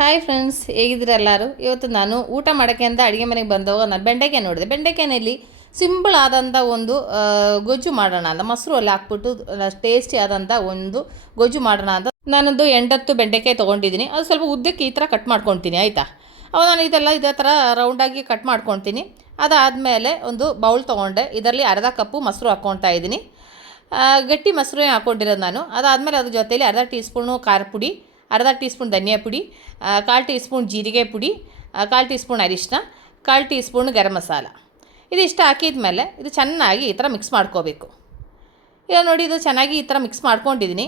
Hi friends, ಹೇಗಿದ್ದೀರ ಎಲ್ಲರೂ? ಇವತ್ತು ನಾನು ಊಟ ಮಾಡೋಕ್ಕೆ ಅಂತ ಅಡುಗೆ ಮನೆಗೆ ಬಂದವಾಗ ನಾನು ಬೆಂಡೆಕಾಯಿ ನೋಡಿದೆ. ಬೆಂಡೆಕಾಯಿನಲ್ಲಿ ಸಿಂಪಲ್ ಆದಂಥ ಒಂದು ಗೊಜ್ಜು ಮಾಡೋಣ ಅಂತ, ಮೊಸರು ಅಲ್ಲಿ ಹಾಕ್ಬಿಟ್ಟು ಟೇಸ್ಟಿ ಆದಂಥ ಒಂದು ಗೊಜ್ಜು ಮಾಡೋಣ ಅಂತ ನಾನೊಂದು 8-10 ಬೆಂಡೆಕಾಯಿ ತೊಗೊಂಡಿದ್ದೀನಿ. ಅದು ಸ್ವಲ್ಪ ಉದ್ದಕ್ಕೆ ಈ ಥರ ಕಟ್ ಮಾಡ್ಕೊತೀನಿ, ಆಯಿತಾ? ಅವಾಗ ನಾನು ಇದೇ ಥರ ರೌಂಡಾಗಿ ಕಟ್ ಮಾಡ್ಕೊತೀನಿ. ಅದಾದಮೇಲೆ ಒಂದು ಬೌಲ್ ತೊಗೊಂಡೆ. ಇದರಲ್ಲಿ ಅರ್ಧ ಕಪ್ಪು ಮೊಸರು ಹಾಕ್ಕೊಳ್ತಾ ಇದ್ದೀನಿ. ಗಟ್ಟಿ ಮೊಸರು ಹಾಕ್ಕೊಂಡಿರೋದು ನಾನು. ಅದಾದಮೇಲೆ ಅದ್ರ ಜೊತೆಯಲ್ಲಿ ಅರ್ಧ ಟೀ ಸ್ಪೂನು ಖಾರ ಪುಡಿ, ಅರ್ಧ ಟೀ ಸ್ಪೂನ್ ಧನಿಯಾ ಪುಡಿ, 1/4 ಟೀ ಸ್ಪೂನ್ ಜೀರಿಗೆ ಪುಡಿ, 1/4 ಟೀ ಸ್ಪೂನ್ ಅರಿಶಿನ, 1/4 ಟೀ ಸ್ಪೂನ್ ಗರಂ ಮಸಾಲ. ಇದಿಷ್ಟು ಹಾಕಿದ ಮೇಲೆ ಇದು ಚೆನ್ನಾಗಿ ಈ ಥರ ಮಿಕ್ಸ್ ಮಾಡ್ಕೋಬೇಕು. ಈಗ ನೋಡಿ, ಇದು ಚೆನ್ನಾಗಿ ಈ ಥರ ಮಿಕ್ಸ್ ಮಾಡ್ಕೊಂಡಿದ್ದೀನಿ.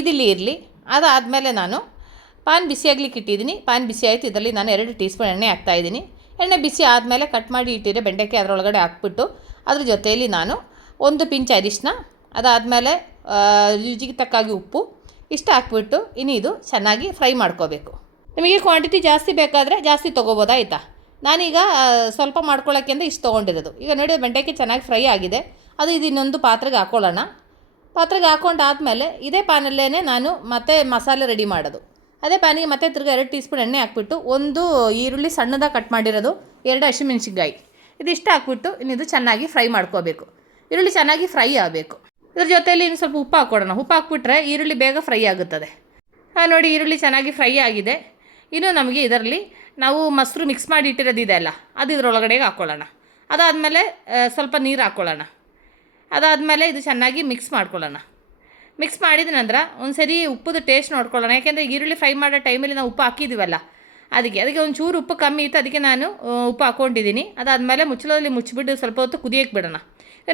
ಇದಿಲ್ಲಿ ಇರಲಿ. ಅದಾದಮೇಲೆ ನಾನು ಪಾನ್ ಬಿಸಿಯಾಗ್ಲಿಕ್ಕೆ ಇಟ್ಟಿದ್ದೀನಿ. ಪಾನ್ ಬಿಸಿ ಆಯಿತು. ಇದರಲ್ಲಿ ನಾನು 2 ಟೀ ಸ್ಪೂನ್ ಎಣ್ಣೆ ಹಾಕ್ತಾಯಿದ್ದೀನಿ. ಎಣ್ಣೆ ಬಿಸಿ ಆದಮೇಲೆ ಕಟ್ ಮಾಡಿ ಇಟ್ಟಿರೋ ಬೆಂಡೆಕಾಯಿ ಅದರೊಳಗಡೆ ಹಾಕ್ಬಿಟ್ಟು ಅದ್ರ ಜೊತೆಯಲ್ಲಿ ನಾನು 1 ಪಿಂಚ್ ಅರಿಶಿನ, ಅದಾದಮೇಲೆ ರುಚಿಗೆ ತಕ್ಕಾಗಿ ಉಪ್ಪು ಇಷ್ಟು ಹಾಕ್ಬಿಟ್ಟು ಇನ್ನು ಇದು ಚೆನ್ನಾಗಿ ಫ್ರೈ ಮಾಡ್ಕೋಬೇಕು. ನಿಮಗೆ ಕ್ವಾಂಟಿಟಿ ಜಾಸ್ತಿ ಬೇಕಾದರೆ ಜಾಸ್ತಿ ತೊಗೋಬೋದು, ಆಯಿತಾ? ನಾನೀಗ ಸ್ವಲ್ಪ ಮಾಡ್ಕೊಳ್ಳೋಕ್ಕೆ ಅಂತ ಇಷ್ಟು ತೊಗೊಂಡಿರೋದು. ಈಗ ನೋಡಿ, ಬೆಂಡೆಕಾಯಿ ಚೆನ್ನಾಗಿ ಫ್ರೈ ಆಗಿದೆ. ಅದು ಇದು ಇನ್ನೊಂದು ಪಾತ್ರೆಗೆ ಹಾಕ್ಕೊಳ್ಳೋಣ. ಪಾತ್ರೆಗೆ ಹಾಕ್ಕೊಂಡಾದಮೇಲೆ ಇದೇ ಪ್ಯಾನಲ್ಲೇ ನಾನು ಮತ್ತೆ ಮಸಾಲೆ ರೆಡಿ ಮಾಡೋದು. ಅದೇ ಪ್ಯಾನಿಗೆ ಮತ್ತೆ ತಿರ್ಗಿ 2 ಟೀ ಸ್ಪೂನ್ ಎಣ್ಣೆ ಹಾಕ್ಬಿಟ್ಟು 1 ಈರುಳ್ಳಿ ಸಣ್ಣದಾಗಿ ಕಟ್ ಮಾಡಿರೋದು, 2 ಹಸಿಮೆಣ್ಸಿನ್ಕಾಯಿ ಇದಿಷ್ಟು ಹಾಕ್ಬಿಟ್ಟು ಇನ್ನಿದು ಚೆನ್ನಾಗಿ ಫ್ರೈ ಮಾಡ್ಕೋಬೇಕು. ಈರುಳ್ಳಿ ಚೆನ್ನಾಗಿ ಫ್ರೈ ಆಗಬೇಕು. ಇದ್ರ ಜೊತೆಯಲ್ಲಿ ಇನ್ನು ಸ್ವಲ್ಪ ಉಪ್ಪು ಹಾಕ್ಕೊಡೋಣ. ಉಪ್ಪು ಹಾಕ್ಬಿಟ್ರೆ ಈರುಳ್ಳಿ ಬೇಗ ಫ್ರೈ ಆಗುತ್ತದೆ. ನೋಡಿ, ಈರುಳ್ಳಿ ಚೆನ್ನಾಗಿ ಫ್ರೈ ಆಗಿದೆ. ಇನ್ನು ನಮಗೆ ಇದರಲ್ಲಿ ನಾವು ಮೊಸರು ಮಿಕ್ಸ್ ಮಾಡಿ ಇಟ್ಟಿರೋದಿದೆ ಅಲ್ಲ, ಅದು ಇದರೊಳಗಡೆಗೆ ಹಾಕ್ಕೊಳ್ಳೋಣ. ಅದಾದಮೇಲೆ ಸ್ವಲ್ಪ ನೀರು ಹಾಕ್ಕೊಳ್ಳೋಣ. ಅದಾದಮೇಲೆ ಇದು ಚೆನ್ನಾಗಿ ಮಿಕ್ಸ್ ಮಾಡ್ಕೊಳ್ಳೋಣ. ಮಿಕ್ಸ್ ಮಾಡಿದ ನಂತರ ಒಂದು ಸರಿ ಉಪ್ಪುದು ಟೇಸ್ಟ್ ನೋಡ್ಕೊಳ್ಳೋಣ. ಯಾಕೆಂದರೆ ಈರುಳ್ಳಿ ಫ್ರೈ ಮಾಡೋ ಟೈಮಲ್ಲಿ ನಾವು ಉಪ್ಪು ಹಾಕಿದ್ದೀವಲ್ಲ, ಅದಕ್ಕೆ ಒಂದು ಚೂರು ಉಪ್ಪು ಕಮ್ಮಿ ಇತ್ತು, ಅದಕ್ಕೆ ನಾನು ಉಪ್ಪು ಹಾಕ್ಕೊಂಡಿದ್ದೀನಿ. ಅದಾದಮೇಲೆ ಮುಚ್ಚಳದಲ್ಲಿ ಮುಚ್ಚಿಬಿಟ್ಟು ಸ್ವಲ್ಪ ಹೊತ್ತು ಕುದಿಯೋಕ್ಕೆ ಬಿಡೋಣ.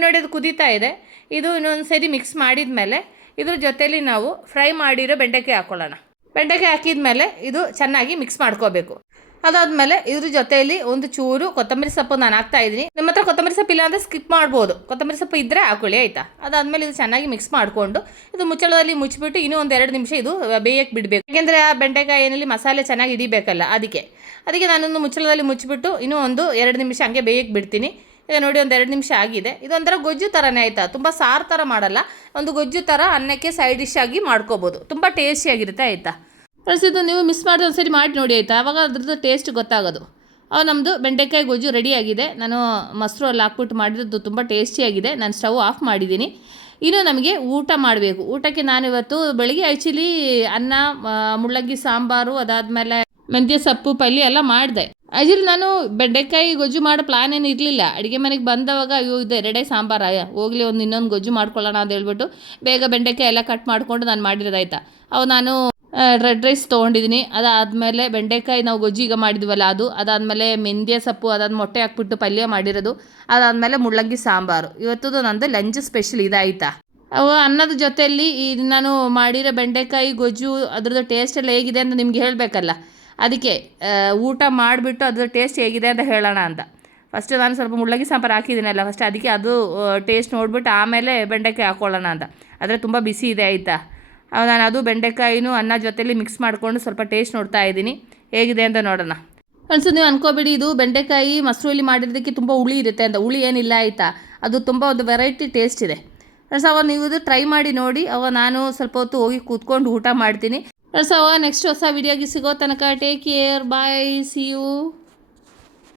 ನೋಡಿ, ಅದು ಕುದೀತಾ ಇದೆ. ಇದು ಇನ್ನೊಂದು ಸರಿ ಮಿಕ್ಸ್ ಮಾಡಿದ ಮೇಲೆ ಇದ್ರ ಜೊತೆಯಲ್ಲಿ ನಾವು ಫ್ರೈ ಮಾಡಿರೋ ಬೆಂಡೆಕಾಯಿ ಹಾಕ್ಕೊಳ್ಳೋಣ. ಬೆಂಡೆಕಾಯಿ ಹಾಕಿದ ಮೇಲೆ ಇದು ಚೆನ್ನಾಗಿ ಮಿಕ್ಸ್ ಮಾಡ್ಕೋಬೇಕು. ಅದಾದಮೇಲೆ ಇದ್ರ ಜೊತೆಯಲ್ಲಿ ಒಂದು ಚೂರು ಕೊತ್ತಂಬರಿ ಸೊಪ್ಪು ನಾನು ಹಾಕ್ತಾಯಿದ್ದೀನಿ. ನಿಮ್ಮ ಹತ್ರ ಕೊತ್ತಂಬರಿ ಸೊಪ್ಪು ಇಲ್ಲ ಅಂದರೆ ಸ್ಕಿಪ್ ಮಾಡ್ಬೋದು. ಕೊತ್ತಂಬರಿ ಸೊಪ್ಪು ಇದ್ದರೆ ಹಾಕೊಳ್ಳಿ, ಆಯಿತಾ? ಅದಾದಮೇಲೆ ಇದು ಚೆನ್ನಾಗಿ ಮಿಕ್ಸ್ ಮಾಡಿಕೊಂಡು ಇದು ಮುಚ್ಚಳದಲ್ಲಿ ಮುಚ್ಚಿಬಿಟ್ಟು ಇನ್ನೂ ಒಂದು 2 ನಿಮಿಷ ಇದು ಬೇಯಕ್ಕೆ ಬಿಡಬೇಕು. ಯಾಕೆಂದರೆ ಆ ಬೆಂಡೆಕಾಯಿ ಏನಲ್ಲಿ ಮಸಾಲೆ ಚೆನ್ನಾಗಿ ಹಿಡಿಬೇಕಲ್ಲ, ಅದಕ್ಕೆ ನಾನೊಂದು ಮುಚ್ಚಳದಲ್ಲಿ ಮುಚ್ಚಿಬಿಟ್ಟು ಇನ್ನೂ ಒಂದು 2 ನಿಮಿಷ ಹಂಗೆ ಬೇಯಕ್ಕೆ ಬಿಡ್ತೀನಿ. ಈಗ ನೋಡಿ, ಒಂದು 2 ನಿಮಿಷ ಆಗಿದೆ. ಇದೊಂಥರ ಗೊಜ್ಜು ಥರನೇ, ಆಯಿತಾ? ತುಂಬ ಸಾರು ಥರ ಮಾಡಲ್ಲ, ಒಂದು ಗೊಜ್ಜು ಥರ ಅನ್ನಕ್ಕೆ ಸೈಡ್ ಡಿಶ್ ಆಗಿ ಮಾಡ್ಕೋಬೋದು. ತುಂಬ ಟೇಸ್ಟಿಯಾಗಿರುತ್ತೆ, ಆಯಿತಾ ಫ್ರೆಂಡ್ಸ್? ಇದು ನೀವು ಮಿಸ್ ಮಾಡಿದ್ರೆ ಒಂದು ಸರಿ ಮಾಡಿ ನೋಡಿ, ಆಯಿತಾ? ಆವಾಗ ಅದ್ರದ್ದು ಟೇಸ್ಟ್ ಗೊತ್ತಾಗೋದು. ನಮ್ಮದು ಬೆಂಡೆಕಾಯಿ ಗೊಜ್ಜು ರೆಡಿಯಾಗಿದೆ. ನಾನು ಮೊಸರು ಅಲ್ಲಿ ಹಾಕ್ಬಿಟ್ಟು ಮಾಡಿರೋದು ತುಂಬ ಟೇಸ್ಟಿಯಾಗಿದೆ. ನಾನು ಸ್ಟವ್ ಆಫ್ ಮಾಡಿದ್ದೀನಿ. ಇನ್ನು ನಮಗೆ ಊಟ ಮಾಡಬೇಕು. ಊಟಕ್ಕೆ ನಾನಿವತ್ತು ಬೆಳಗ್ಗೆ ಆ್ಯಕ್ಚುಲಿ ಅನ್ನ, ಮುಳ್ಳಂಗಿ ಸಾಂಬಾರು, ಅದಾದಮೇಲೆ ಮೆಂತ್ಯ ಸೊಪ್ಪು ಪಲ್ಯ ಎಲ್ಲ ಮಾಡಿದೆ. ಆ್ಯಕ್ಚುಲಿ ನಾನು ಬೆಂಡೆಕಾಯಿ ಗೊಜ್ಜು ಮಾಡೋ ಪ್ಲಾನ್ ಏನು ಇರಲಿಲ್ಲ. ಅಡುಗೆ ಮನೆಗೆ ಬಂದವಾಗ ಅಯ್ಯೋ ಇದು 2 ಸಾಂಬಾರು ಹೋಗಲಿ, ಇನ್ನೊಂದು ಗೊಜ್ಜು ಮಾಡ್ಕೊಳ್ಳೋಣ ಅಂತ ಹೇಳ್ಬಿಟ್ಟು ಬೇಗ ಬೆಂಡೆಕಾಯಿ ಎಲ್ಲ ಕಟ್ ಮಾಡಿಕೊಂಡು ನಾನು ಮಾಡಿರೋದಾಯ್ತಾ. ನಾನು ರೆಡ್ ರೈಸ್ ತೊಗೊಂಡಿದ್ದೀನಿ. ಅದಾದಮೇಲೆ ಬೆಂಡೆಕಾಯಿ ನಾವು ಗೊಜ್ಜಿಗ ಮಾಡಿದ್ವಲ್ಲ ಅದು, ಅದಾದಮೇಲೆ ಮೆಂತ್ಯ ಸೊಪ್ಪು, ಮೊಟ್ಟೆ ಹಾಕ್ಬಿಟ್ಟು ಪಲ್ಯ ಮಾಡಿರೋದು, ಅದಾದಮೇಲೆ ಮುಳ್ಳಂಗಿ ಸಾಂಬಾರು. ಇವತ್ತು ನಂದು ಲಂಚ್ ಸ್ಪೆಷಲ್ ಇದಾಯ್ತಾ. ಅನ್ನದ ಜೊತೆಯಲ್ಲಿ ನಾನು ಮಾಡಿರೋ ಬೆಂಡೆಕಾಯಿ ಗೊಜ್ಜು ಅದ್ರದ್ದು ಟೇಸ್ಟ್ ಎಲ್ಲ ಹೇಗಿದೆ ಅಂತ ನಿಮ್ಗೆ ಹೇಳಬೇಕಲ್ಲ, ಅದಕ್ಕೆ ಊಟ ಮಾಡಿಬಿಟ್ಟು ಅದ್ರ ಟೇಸ್ಟ್ ಹೇಗಿದೆ ಅಂತ ಹೇಳೋಣ ಅಂತ. ಫಸ್ಟು ನಾನು ಸ್ವಲ್ಪ ಮುಳ್ಳಂಗಿ ಸಾಂಬಾರು ಹಾಕಿದ್ದೀನಲ್ಲ ಫಸ್ಟ್, ಅದಕ್ಕೆ ಅದು ಟೇಸ್ಟ್ ನೋಡಿಬಿಟ್ಟು ಆಮೇಲೆ ಬೆಂಡೆಕಾಯಿ ಹಾಕ್ಕೊಳ್ಳೋಣ ಅಂತ. ಆದರೆ ತುಂಬ ಬಿಸಿ ಇದೆ, ಆಯಿತಾ? ನಾನು ಅದು ಬೆಂಡೆಕಾಯಿನೂ ಅನ್ನ ಜೊತೆಲಿ ಮಿಕ್ಸ್ ಮಾಡಿಕೊಂಡು ಸ್ವಲ್ಪ ಟೇಸ್ಟ್ ನೋಡ್ತಾ ಇದ್ದೀನಿ, ಹೇಗಿದೆ ಅಂತ ನೋಡೋಣ. ಫ್ರೆಂಡ್ಸ್, ನೀವು ಅನ್ಕೋಬೇಡಿ ಇದು ಬೆಂಡೆಕಾಯಿ ಮೊಸರಲ್ಲಿ ಮಾಡಿರೋದಕ್ಕೆ ತುಂಬ ಹುಳಿ ಇರುತ್ತೆ ಅಂತ. ಹುಳಿ ಏನಿಲ್ಲ, ಆಯಿತಾ? ಅದು ತುಂಬ ಒಂದು ವೆರೈಟಿ ಟೇಸ್ಟ್ ಇದೆ ಫ್ರೆಂಡ್ಸ್. ಅವಾಗ ನೀವು ಇದು ಟ್ರೈ ಮಾಡಿ ನೋಡಿ. ಅವಾಗ ನಾನು ಸ್ವಲ್ಪ ಹೊತ್ತು ಹೋಗಿ ಕೂತ್ಕೊಂಡು ಊಟ ಮಾಡ್ತೀನಿ ಫ್ರೆಂಡ್ಸ್. ಅವಾಗ ನೆಕ್ಸ್ಟ್ ಹೊಸ ವಿಡಿಯೋಗೆ ಸಿಗೋ ತನಕ take care, bye, see you.